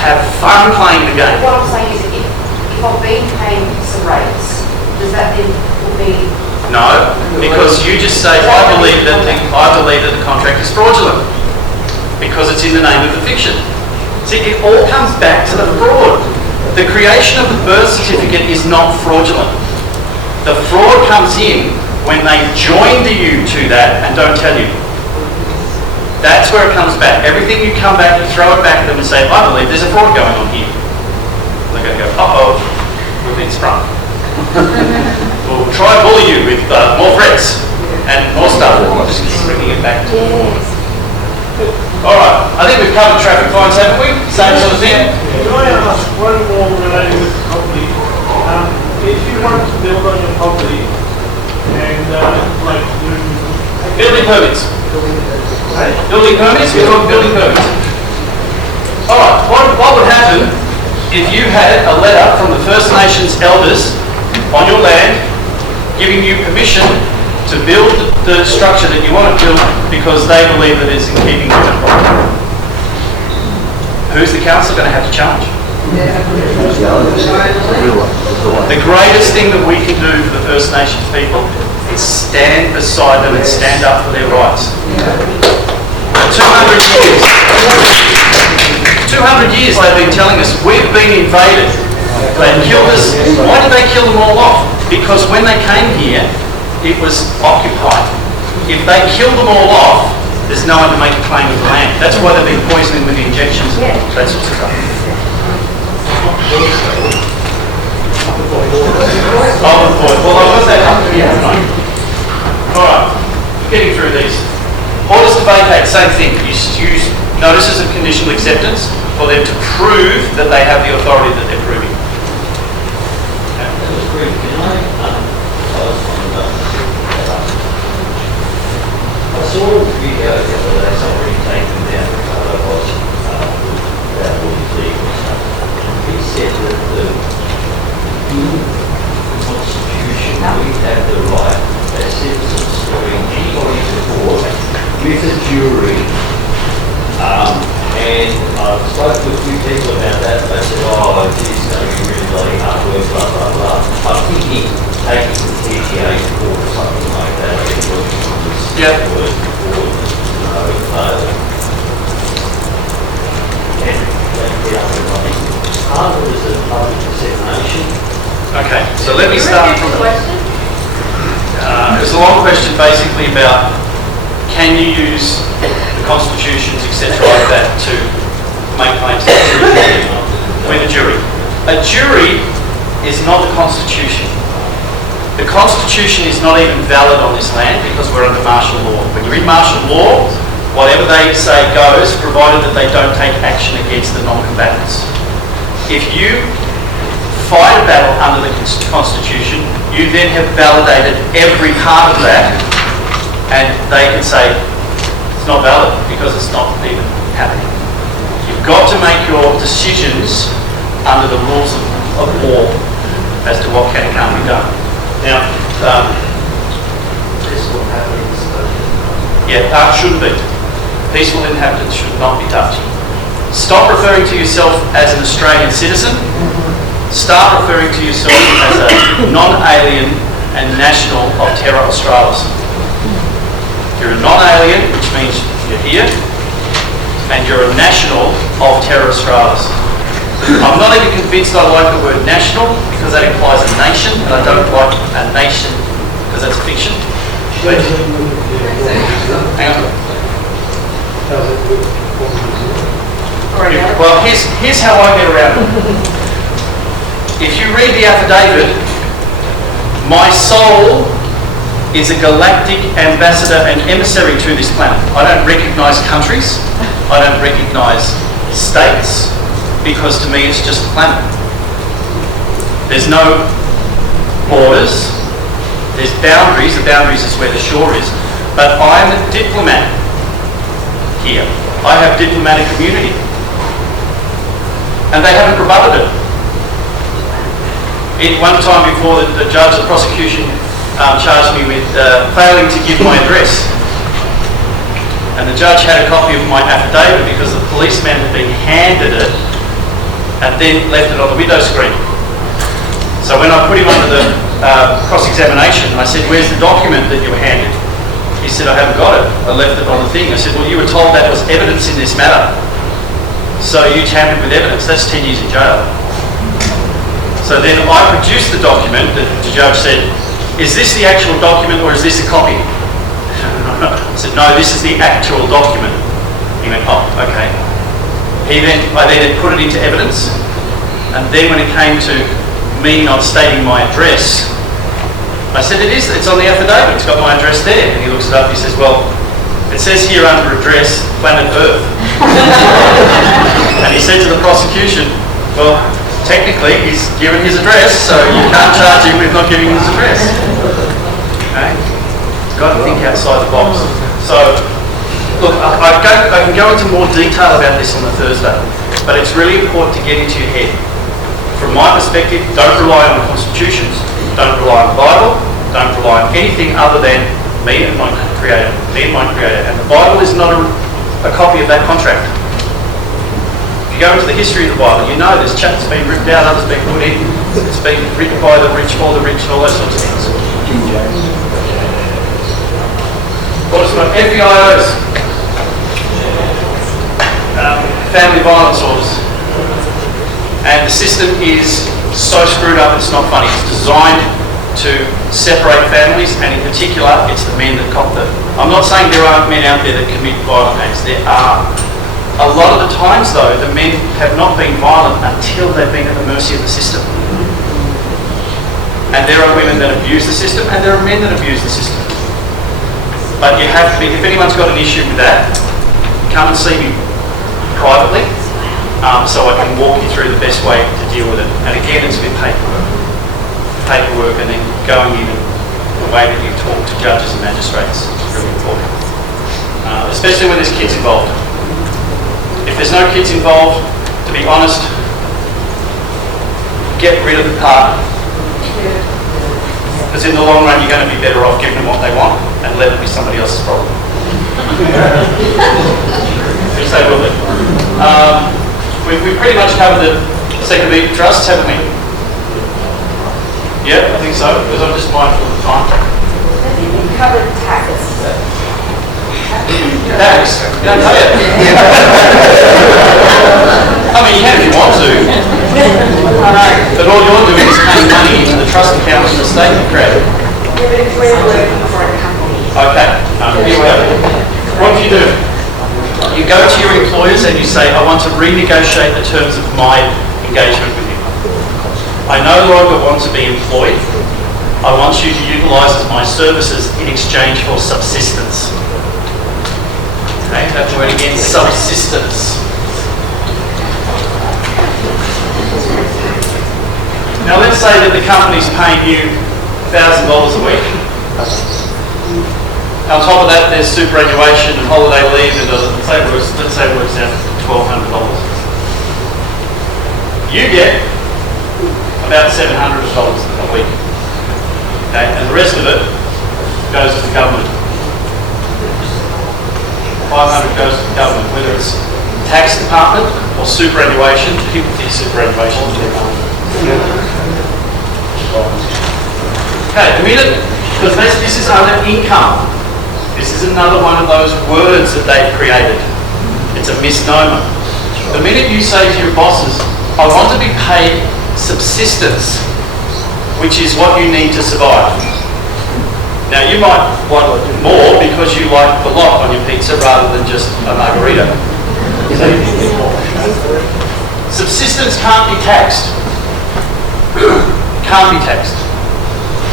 have fun playing the game. What I'm saying is, if I've been paying some rates, does that then be? No, because you just say, I believe that the contract is fraudulent because it's in the name of the fiction. See, it all comes back to the fraud. The creation of the birth certificate is not fraudulent. The fraud comes in when they join you to that and don't tell you. That's where it comes back. Everything you come back, you throw it back at them and say, I believe there's a fraud going on here. They're going to go, uh-oh, we've been sprung. We'll try and bully you with more threats and more stuff. Just keep bringing it back to the fraud. All right, I think we've covered traffic fines, haven't we? Same sort of thing? Can I ask one more relating with property? If you want to build on your property and like Building permits. Hey? Building permits? We're talking building permits. All right, what would happen if you had a letter from the First Nations elders on your land giving you permission to build the structure that you want to build because they believe that it's in keeping with the property? Who's the council going to have to challenge? The greatest thing that we can do for the First Nations people is stand beside them and stand up for their rights. 200 years they've been telling us we've been invaded. They killed us. Why did they kill them all off? Because when they came here, it was occupied. If they killed them all off, there's no one to make a claim of the land. That's why they've been poisoning with the injections and that sort of stuff. Well, I was that up to me. Alright, getting through these. Orders to vacate, same thing. You use notices of conditional acceptance for them to prove that they have the authority that they're proving. I saw a video the other day, somebody taking down the colour was about all these legal stuff. He said that in the Constitution we have the right as citizens to bring anybody to court with a jury. And I've spoken to a few people about that. They said, oh, it's going to be really bloody hard work, blah, blah, blah. I'm thinking taking the TTA to court or something like that. I've been working on this word before, and get up and running. Part of it is a public dissemination. Okay, so let me start from the question. It's a long question basically about can you use the constitutions, etc. like that to make claims to the jury with a jury. A jury is not the Constitution. The Constitution is not even valid on this land because we're under martial law. When you're in martial law, whatever they say goes, provided that they don't take action against the non-combatants. If you fight a battle under the Constitution, you then have validated every part of that, and they can say it's not valid because it's not even happening. You've got to make your decisions under the rules of war as to what can and can't be done. Now, Peaceful inhabitants. Shouldn't be. Peaceful inhabitants should not be touched. Stop referring to yourself as an Australian citizen. Start referring to yourself as a non-alien and national of Terra Australis. You're a non-alien, which means you're here, and you're a national of Terra Australis. I'm not even convinced I like the word national because that implies a nation, and I don't like a nation because that's fiction. But, hang on. Well, here's how I get around it. If you read the affidavit, my soul is a galactic ambassador and emissary to this planet. I don't recognise countries. I don't recognise states because to me it's just a planet. There's no borders. There's boundaries. The boundaries is where the shore is. But I'm a diplomat here. I have diplomatic immunity. And they haven't rebutted it. One time before, the judge, the prosecution, charged me with failing to give my address. And the judge had a copy of my affidavit because the policeman had been handed it and then left it on the window screen. So when I put him under the cross-examination, I said, where's the document that you were handed? He said, I haven't got it. I left it on the thing. I said, well, you were told that was evidence in this matter. So you tampered with evidence, that's 10 years in jail. So then I produced the document that the judge said, is this the actual document or is this a copy? I said, no, this is the actual document. He went, oh, okay. I then put it into evidence, and then when it came to me not stating my address, I said, it's on the affidavit, it's got my address there. And he looks it up, he says, well, it says here under address, planet Earth. And he said to the prosecution, well, technically he's given his address, so you can't charge him with not giving his address. Okay? Got to think outside the box. So, look, I can go into more detail about this on the Thursday, but it's really important to get into your head. From my perspective, don't rely on constitutions, don't rely on the Bible, don't rely on anything other than me and my Creator, and the Bible is not a copy of that contract. If you go into the history of the Bible, you know there's chapters being ripped out, others being put in, it's been written by the rich, for the rich, and all those sorts of things. What is my FBIOs? Family violence orders. And the system is so screwed up it's not funny. It's designed to separate families, and in particular it's the men that cop them. I'm not saying there aren't men out there that commit violent acts. There are. A lot of the times though, the men have not been violent until they've been at the mercy of the system. And there are women that abuse the system, and there are men that abuse the system. But you have to be, if anyone's got an issue with that, come and see me privately, so I can walk you through the best way to deal with it. And again, it's with paperwork, and then going in the way that you talk to judges and magistrates is really important. Especially when there's kids involved. If there's no kids involved, to be honest, get rid of the partner. Because in the long run, you're going to be better off giving them what they want and let it be somebody else's problem. Which they will be. We've pretty much covered the second deed trusts, haven't we? Yeah, I think so, because I'm just mindful of the time. You covered tax. Tax? You don't pay it. I mean, you can if you want to. But all you're doing is paying money into the trust account in the state you've created. Yeah, but if we're working for a company. Okay, here we go. What do? You go to your employers and you say, I want to renegotiate the terms of my engagement with you. I no longer want to be employed. I want you to utilise my services in exchange for subsistence. Okay, that word again, subsistence. Now let's say that the company's paying you $1,000 a week. On top of that, there's superannuation and holiday leave, and let's say it works out $1,200. You get about $700 a week. Okay, and the rest of it goes to the government. 500 goes to the government, whether it's tax department or superannuation. People think superannuation is their money. Okay, the minute, because this is under income. This is another one of those words that they've created. It's a misnomer. The minute you say to your bosses, I want to be paid subsistence, which is what you need to survive. Now you might want more because you like the lot on your pizza rather than just a margarita. Subsistence can't be taxed. Can't be taxed.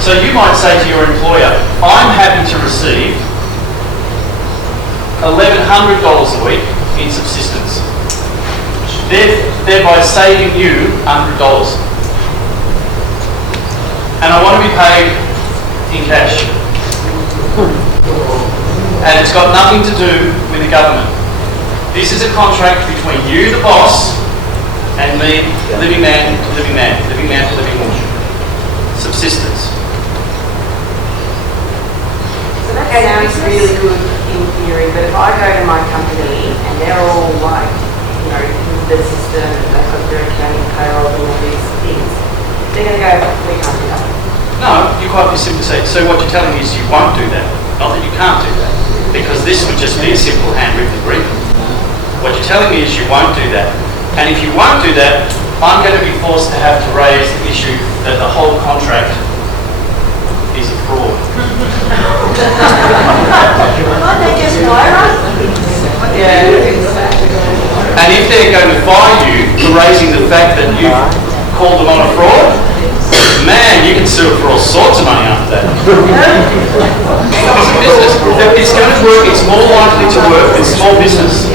So you might say to your employer, I'm happy to receive $1,100 a week in subsistence, thereby saving you $100. And I want to be paid in cash. And it's got nothing to do with the government. This is a contract between you, the boss, and me, living man to living man, living man to living woman. Subsistence. So that sounds really good in theory, but if I go to my company and they're all like, you know, the system and they've got their accounting, payroll and all these things, they're going to go, we can't do that. No, you quite simply say, so what you're telling me is you won't do that, not that you can't do that, because this would just be a simple handwritten agreement. What you're telling me is you won't do that. And if you won't do that, I'm going to be forced to have to raise the issue that the whole contract is a fraud. Can't they just hire us? And if they're going to fine you for raising the fact that you called them on a fraud, man, you can sue it for all sorts of money after that. It's going to work, it's more likely to work with small business.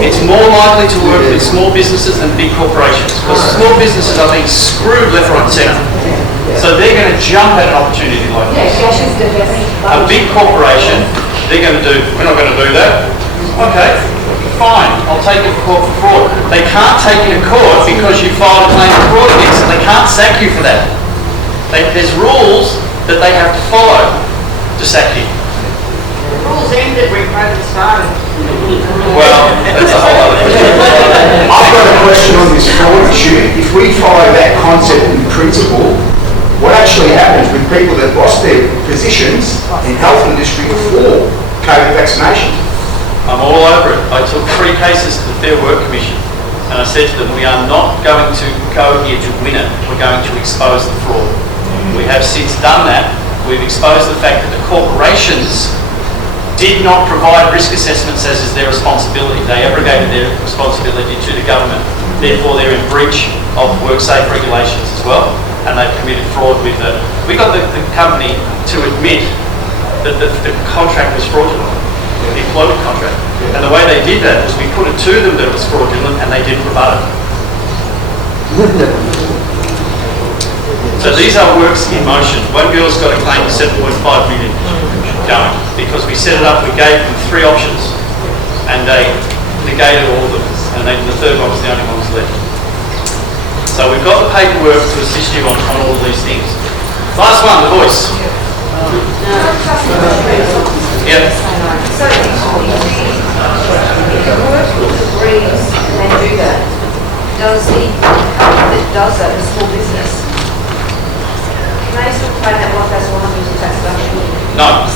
It's more likely to work with small businesses than big corporations, because small businesses are being screwed left, right and centre. So they're going to jump at an opportunity like this. A big corporation, they're going to do, we're not going to do that. Okay, fine, I'll take you to court for fraud. They can't take you to court because you filed a claim for fraud against them. They can't sack you for that. There's rules that they have to follow to sack you. The rules ended when COVID started. Well, that's a whole other question. I've got a question on this fraud issue. If we follow that concept in principle, what actually happens with people that lost their positions in health industry before COVID vaccination? I'm all over it. I took 3 cases to the Fair Work Commission and I said to them, we are not going to go here to win it, we're going to expose the fraud. We have since done that. We've exposed the fact that the corporations did not provide risk assessments as is their responsibility. They abrogated their responsibility to the government. Therefore, they're in breach of WorkSafe regulations as well, and they've committed fraud with it. We got the company to admit that the contract was fraudulent, the employment contract. And the way they did that was we put it to them that it was fraudulent and they didn't rebut it. So these are works in motion. One girl's got a claim of 7.5 million going because we set it up, we gave them 3 options and they negated all of them, and the third one was the only one that was left. So we've got the paperwork to assist you on all of these things. Last one, the voice. Yeah. So if the workforce agrees and they do that, does the company that does that, the small business, can they still claim that $1,100 tax deduction? No.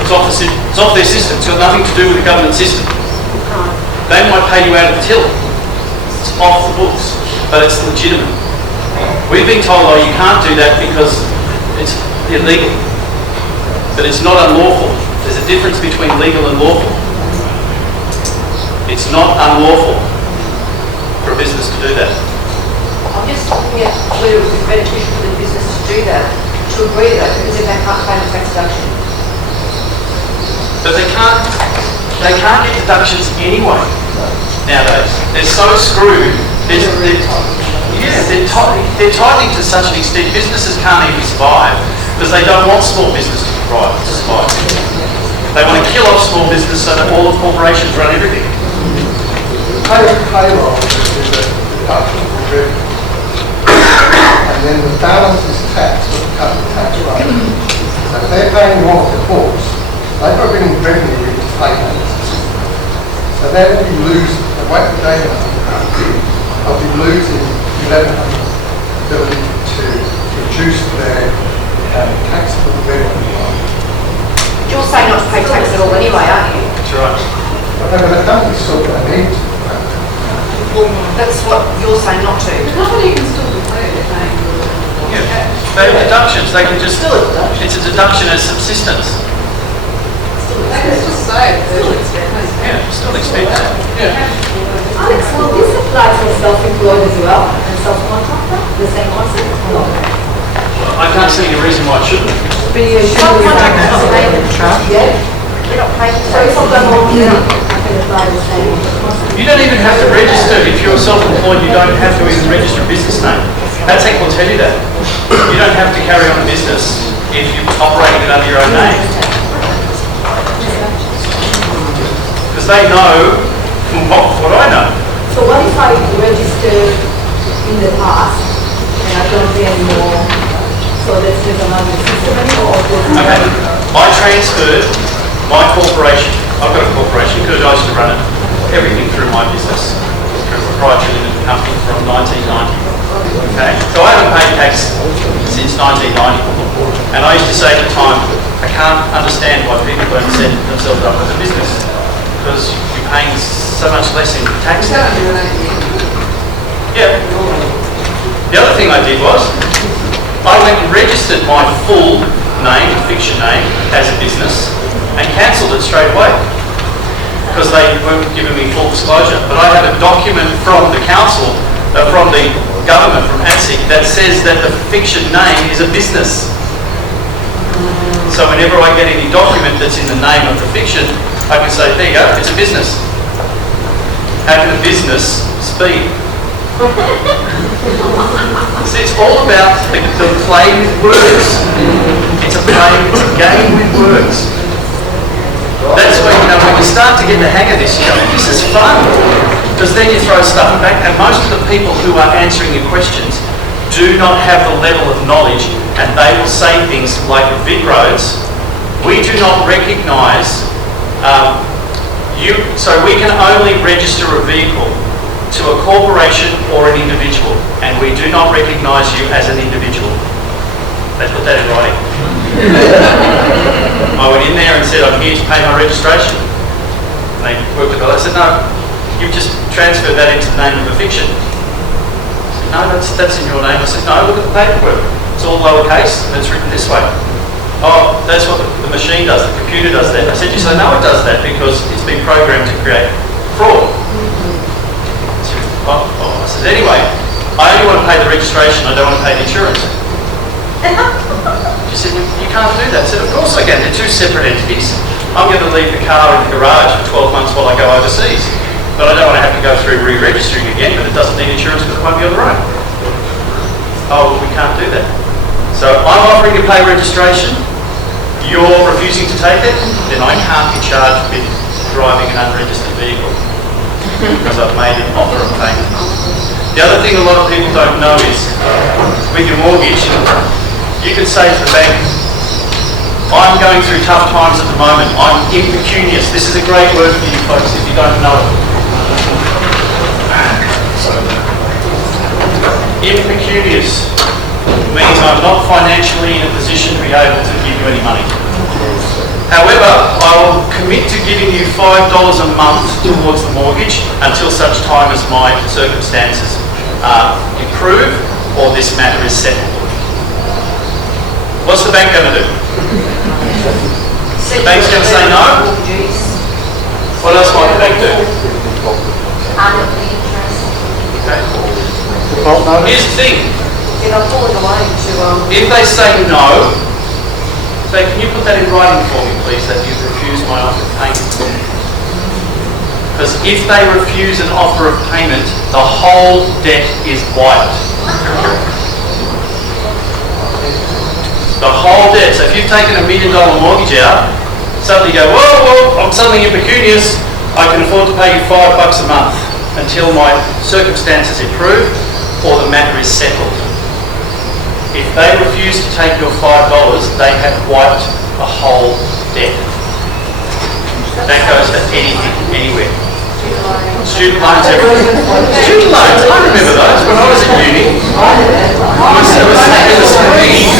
It's off their system. It's got nothing to do with the government system. They might pay you out of the till. It's off the books, but it's legitimate. We've been told, oh, you can't do that because it's illegal. But it's not unlawful. There's a difference between legal and lawful. It's not unlawful for a business to do that. I'm just looking at whether it would be beneficial for the business to do that, to agree to that, because if they can't claim a tax deduction. But they can't get deductions anyway nowadays. They're so screwed. They're tightening to such an extent. Businesses can't even survive because they don't want small business to survive. They want to kill off small business so that all the corporations run everything. Payroll is a deduction from revenue. And then the balance is taxed at the current tax rate. So if they're paying more for books, they've got to bring revenue in to pay that. So then you lose, the way that they are, be losing 1,100 ability to reduce their taxable revenue. You're saying not to pay tax at all anyway, aren't you? That's right. But the company still going to need to. That's what you're saying not to. The company can still declare they're paying. Yeah. They have deductions. They can just. Still a deduction. It's a deduction as subsistence. They can just say they're expensive. Yeah, still expense. Yeah. Alex, will this apply for self-employed as well and self-contractor? The same concept? I can't see any reason why it shouldn't. Self-contractor not paying the trust. Yeah. They're not paying. So it's not going on here. I can apply the same. You don't even have to register. If you're self-employed, you don't have to even register a business name. ATSEC will tell you that. You don't have to carry on a business if you're operating it under your own name. Because they know from what I know. So what if I registered in the past and I don't pay anymore? So that's just another system anymore? Okay. I transferred my corporation. I've got a corporation because I used to run it, everything through my business, through a proprietary limited company from 1990. Okay. So I haven't paid tax since 1990. And I used to say at the time, I can't understand why people don't set themselves up as a business, because you're paying so much less in tax now. Yeah. The other thing I did was, I went and registered my full name, fiction name, as a business, and cancelled it straight away, because they weren't giving me full disclosure. But I have a document from the council, from the government, from ASIC, that says that the fiction name is a business. So whenever I get any document that's in the name of the fiction, I can say, there you go, it's a business. How can a business speed? See, it's all about the play with words. It's a game with words. That's when, when we start to get the hang of this, this is fun. Because then you throw stuff back, and most of the people who are answering your questions do not have the level of knowledge, and they will say things like Vic Roads, we do not recognise you, so we can only register a vehicle to a corporation or an individual, and we do not recognise you as an individual. They put that in writing. I went in there and said, I'm here to pay my registration. And they worked it out. I said, no, you've just transferred that into the name of a fiction. I said, no, that's in your name. I said, no, look at the paperwork. It's all lowercase and it's written this way. Oh, that's what the machine does, the computer does that. I said, you say, no, it does that because it's been programmed to create fraud. I said, anyway, I only want to pay the registration, I don't want to pay the insurance. She said, you can't do that. I said, of course I can, they're two separate entities. I'm going to leave the car in the garage for 12 months while I go overseas. But I don't want to have to go through re-registering again, but it doesn't need insurance because it won't be on the road. Oh, we can't do that. So I'm offering to pay registration, you're refusing to take it, then I can't be charged with driving an unregistered vehicle because I've made an offer of payment. The other thing a lot of people don't know is, with your mortgage, you could say to the bank, I'm going through tough times at the moment, I'm impecunious. This is a great word for you folks if you don't know it. Impecunious means I'm not financially in a position to be able to give you any money. However, I will commit to giving you $5 a month towards the mortgage until such time as my circumstances improve or this matter is settled. What's the bank going to do? The bank's going to say no? What else might the bank do? Okay. Here's the thing. If they say no, say, can you put that in writing for me, please, that you've refused my offer of payment? Because if they refuse an offer of payment, the whole debt is wiped. The whole debt. So if you've taken $1 million mortgage out, suddenly you go, whoa, I'm suddenly impecunious, I can afford to pay you $5 a month until my circumstances improve or the matter is settled. If they refuse to take your $5, they have wiped the whole debt. That goes for anything, anywhere. Student loans, everything. Student loans, I remember those when I was at uni. It was free.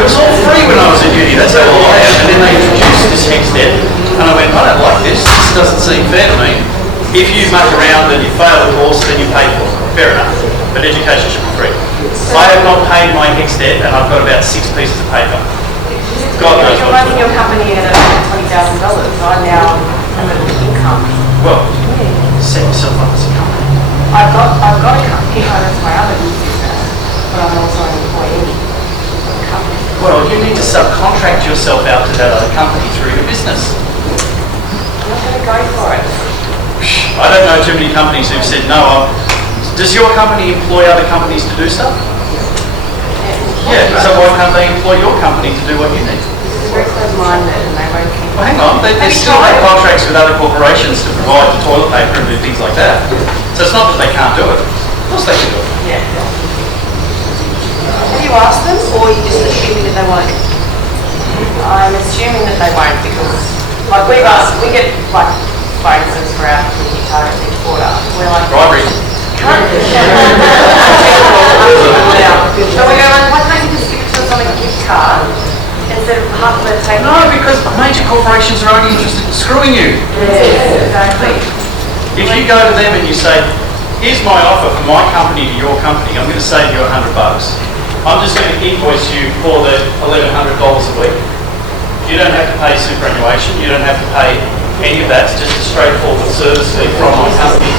It was all free when I was at uni, that's how I am. And then they introduced this HECS debt. And I went, I don't like this. This doesn't seem fair to me. If you muck around and you fail the course, then you pay for it. Fair enough. But education should be free. I have not paid my HECS debt and I've got about 6 pieces of paper. God knows You're what running your company at about $20,000. I now have an income. Well, set yourself up as a company. I've got a company, that's my other business, but I'm also an employee of the company. Well, you need to subcontract yourself out to that other company through your business. I'm not going to go for it. I don't know too many companies who've said no. Does your company employ other companies to do stuff? Yeah, so why can't they employ your company to do what you need? This is very close-minded and they won't keep... Well, hang on, they still have contracts with other corporations to provide the toilet paper and do things like that. So it's not that they can't do it. Of course they can do it. Yeah. Have you asked them or are you just assuming that they won't? I'm assuming that they won't because, like we've asked, we get like bonuses for our community targets each quarter. We're like... Bribery. So we go, like, why can't you just give it to us on a gift card instead of half of it go to them and you say, here's my offer from my company to your company, I'm going to save you $100. I'm just going to invoice you for the $1,100 a week. You don't have to pay superannuation, you don't have to pay any of that, it's just a straightforward service fee from my company.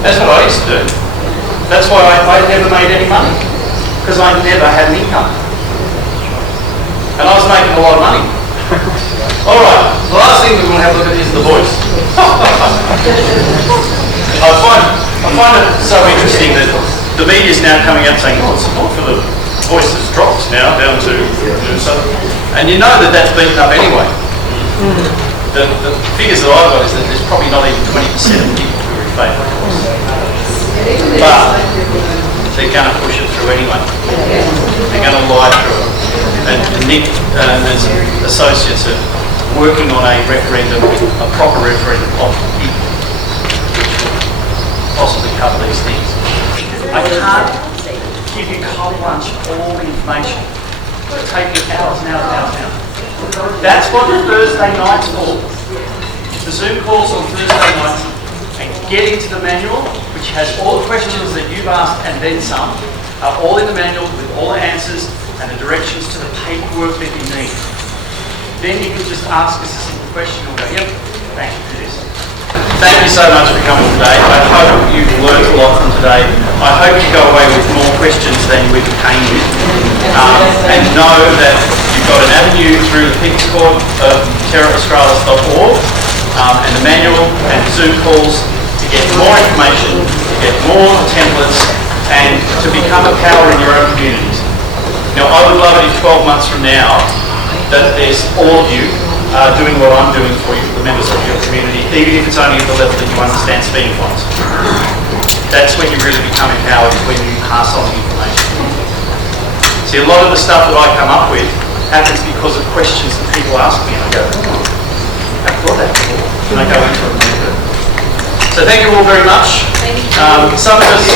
That's what I used to do. That's why I never made any money, because I never had an income. And I was making a lot of money. All right, the last thing we're going to have a look at is the voice. I find it so interesting that the media is now coming out saying, oh, support for the voice has dropped now down to something. And you know that that's beaten up anyway. The figures that I've got is that there's probably not even 20% of people who are in favour of the voice. But they're going to push it through anyway. They're going to lie through it. And Nick and his associates are working on a referendum, a proper referendum of people, which will possibly cover these things. I can't give you cold lunch all the information. It'll take you hours and hours and hours and hours. That's what the Thursday night's for. The Zoom calls on Thursday nights and get into the manual, which has all the questions that you've asked and then some, are all in the manual with all the answers and the directions to the paperwork that you need. Then you can just ask us a simple question and we'll go, yep, thank you for this. Thank you so much for coming today. I hope you've learned a lot from today. I hope you go away with more questions than we came with. And know that you've got an avenue through the People's Court of terraaustralis.org and the manual and Zoom calls to get more information, to get more templates and to become a power in your own communities. Now, I would love it if 12 months from now that there's all of you doing what I'm doing for you, the members of your community, even if it's only at the level that you understand speaking fonts. That's when you really become empowered, when you pass on the information. See, a lot of the stuff that I come up with happens because of questions that people ask me, and I go, oh, I've thought that before, and I go into it. So thank you all very much. Some of us